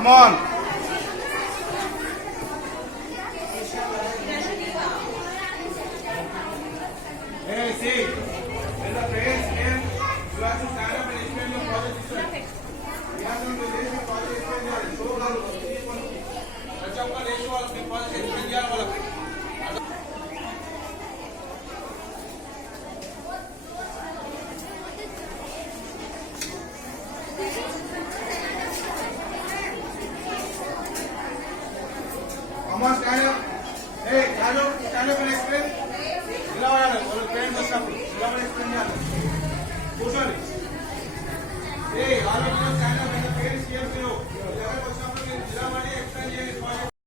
Come on. Hey, see. When the parents came, you have to stand up and explain your project itself. We have to do this project explain. So how to keep on. बच्चों का ratio वाला project explain किया वाला. Come on, stand up. Hey, stand up and explain. ఇలా వాడాలి. వాళ్ళు parents వచ్చినప్పుడు ఇలా వాడి ఎక్స్ప్లెయిన్ చేయాలి. కూర్చోండి. Hey, all of you stand up and the parents here to you.